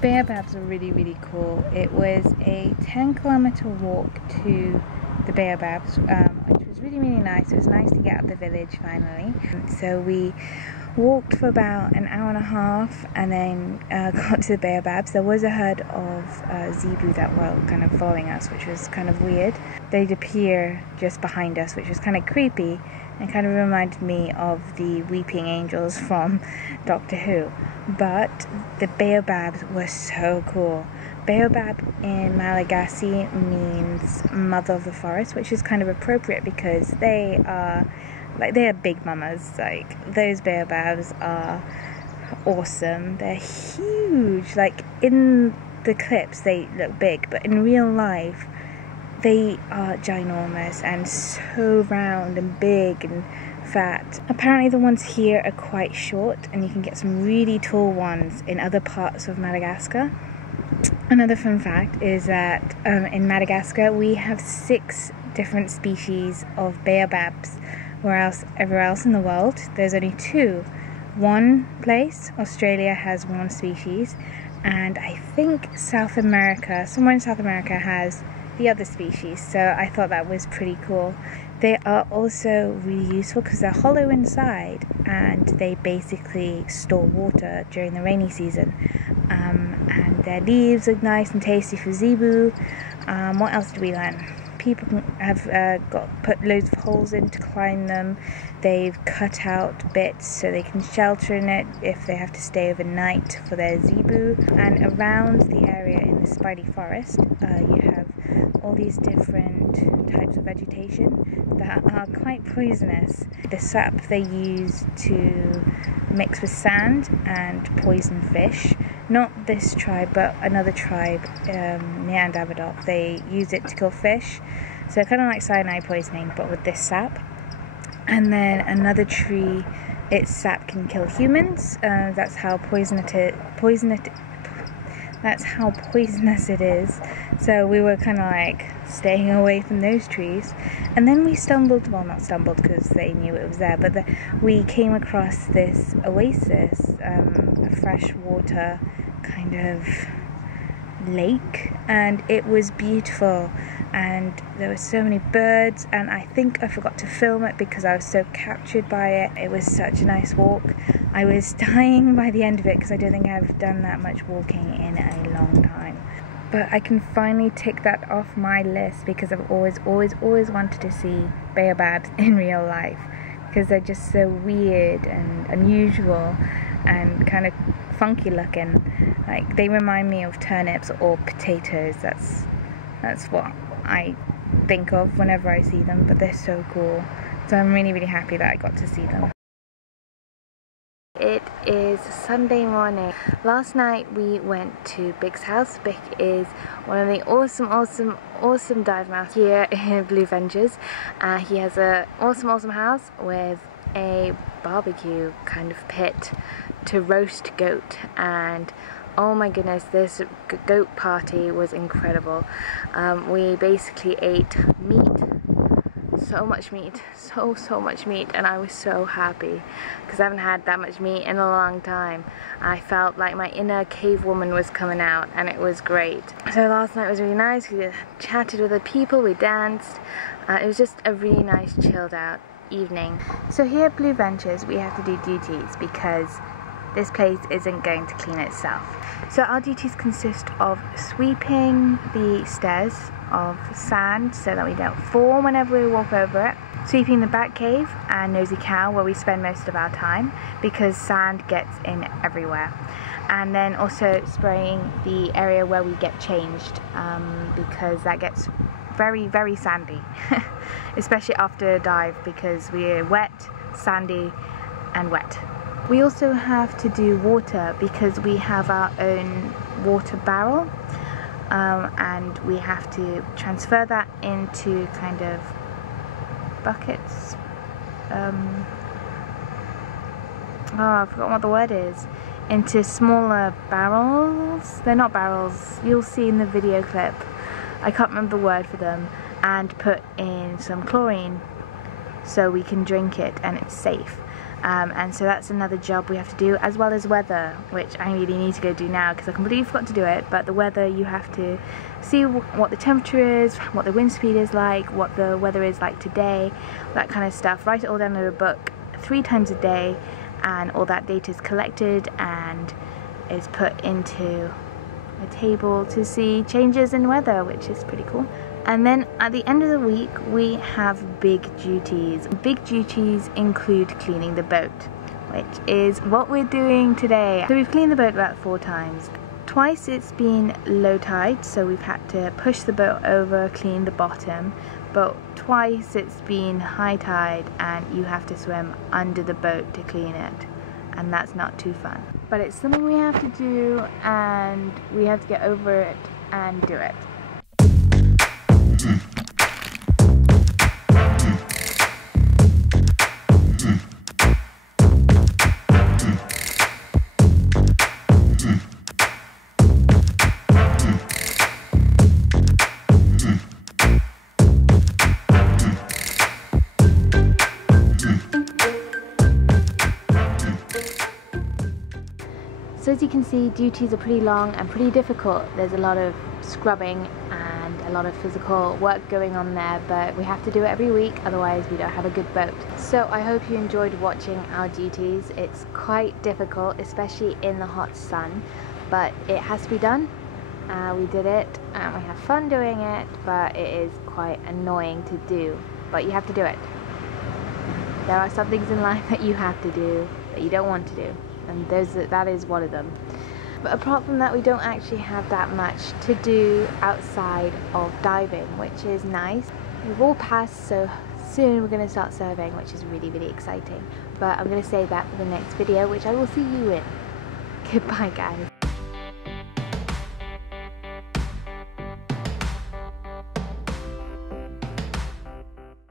BAOBABS are really cool. It was a 10-kilometer walk to the BAOBABs, which was really nice. It was nice to get out of the village finally. So we walked for about an hour and a half and then got to the BAOBABs. There was a herd of zebu that were kind of following us, which was kind of weird. They'd appear just behind us, which was kind of creepy and kind of reminded me of the weeping angels from Doctor Who. But the BAOBABs were so cool. Baobab in Malagasy means mother of the forest, which is kind of appropriate because they are big mamas. Like, those BAOBABs are awesome. They're huge. Like, in the clips they look big, but in real life they are ginormous and so round and big and fat. Apparently the ones here are quite short and you can get some really tall ones in other parts of Madagascar. Another fun fact is that in Madagascar we have 6 different species of BAOBABs, whereas everywhere else in the world there's only 2. One place, Australia, has 1 species, and I think South America, somewhere in South America, has the other species. So I thought that was pretty cool. They are also really useful because they're hollow inside and they basically store water during the rainy season. And their leaves are nice and tasty for zebu. What else do we learn? People have put loads of holes in to climb them. They've cut out bits so they can shelter in it if they have to stay overnight for their zebu. And around the area in the Spidey Forest, you have all these different types of vegetation that are quite poisonous. The sap they use to mix with sand and poison fish. Not this tribe, but another tribe near Davidoff. They use it to kill fish. So kind of like cyanide poisoning, but with this sap. And then another tree, its sap can kill humans. That's how poisonous it is. So we were kind of like staying away from those trees. And then we stumbled, well, not stumbled because they knew it was there, but we came across this oasis, a freshwater kind of lake, and it was beautiful. And there were so many birds, and I think I forgot to film it because I was so captured by it. It was such a nice walk. I was dying by the end of it because I don't think I've done that much walking in a long time. But I can finally tick that off my list because I've always wanted to see BAOBABs in real life because they're just so weird and unusual and kind of funky looking. Like, they remind me of turnips or potatoes. That's what I think of whenever I see them, but they're so cool. So I'm really happy that I got to see them. It is Sunday morning. Last night we went to Big's house. Big is one of the awesome dive masters here in Blue Ventures. He has an awesome house with a barbecue kind of pit to roast goat, and oh my goodness, this goat party was incredible. We basically ate meat, so much meat, so much meat, and I was so happy because I haven't had that much meat in a long time. I felt like my inner cave woman was coming out, and it was great. So last night was really nice. We chatted with the people, we danced. It was just a really nice chilled out evening. So here at Blue Ventures we have to do duties because this place isn't going to clean itself. So our duties consist of sweeping the stairs of sand so that we don't fall whenever we walk over it, sweeping the back cave and Nosy Cow where we spend most of our time because sand gets in everywhere, and then also spraying the area where we get changed because that gets very sandy especially after a dive because we're wet, sandy and wet. We also have to do water because we have our own water barrel, and we have to transfer that into kind of buckets. I've forgotten what the word is. Into smaller barrels. They're not barrels. You'll see in the video clip. I can't remember the word for them. And put in some chlorine so we can drink it and it's safe. And so that's another job we have to do, as well as weather, which I really need to go do now because I completely forgot to do it. But the weather, you have to see what the temperature is, what the wind speed is like, what the weather is like today, that kind of stuff. Write it all down in a book 3 times a day, and all that data is collected and is put into a table to see changes in weather, which is pretty cool. And then at the end of the week we have big duties. Big duties include cleaning the boat, which is what we're doing today. So we've cleaned the boat about 4 times. Twice it's been low tide, so we've had to push the boat over, clean the bottom, but twice it's been high tide and you have to swim under the boat to clean it, and that's not too fun. But it's something we have to do, and we have to get over it and do it. So as you can see, duties are pretty long and pretty difficult. There's a lot of scrubbing and a lot of physical work going on there, but we have to do it every week, otherwise we don't have a good boat. So I hope you enjoyed watching our duties. It's quite difficult, especially in the hot sun, but it has to be done. We did it and we have fun doing it, but it is quite annoying to do, but you have to do it. There are some things in life that you have to do that you don't want to do, and that is one of them. But apart from that, we don't actually have that much to do outside of diving, which is nice. We've all passed, so soon we're going to start surveying, which is really, really exciting. But I'm going to save that for the next video, which I will see you in. Goodbye, guys.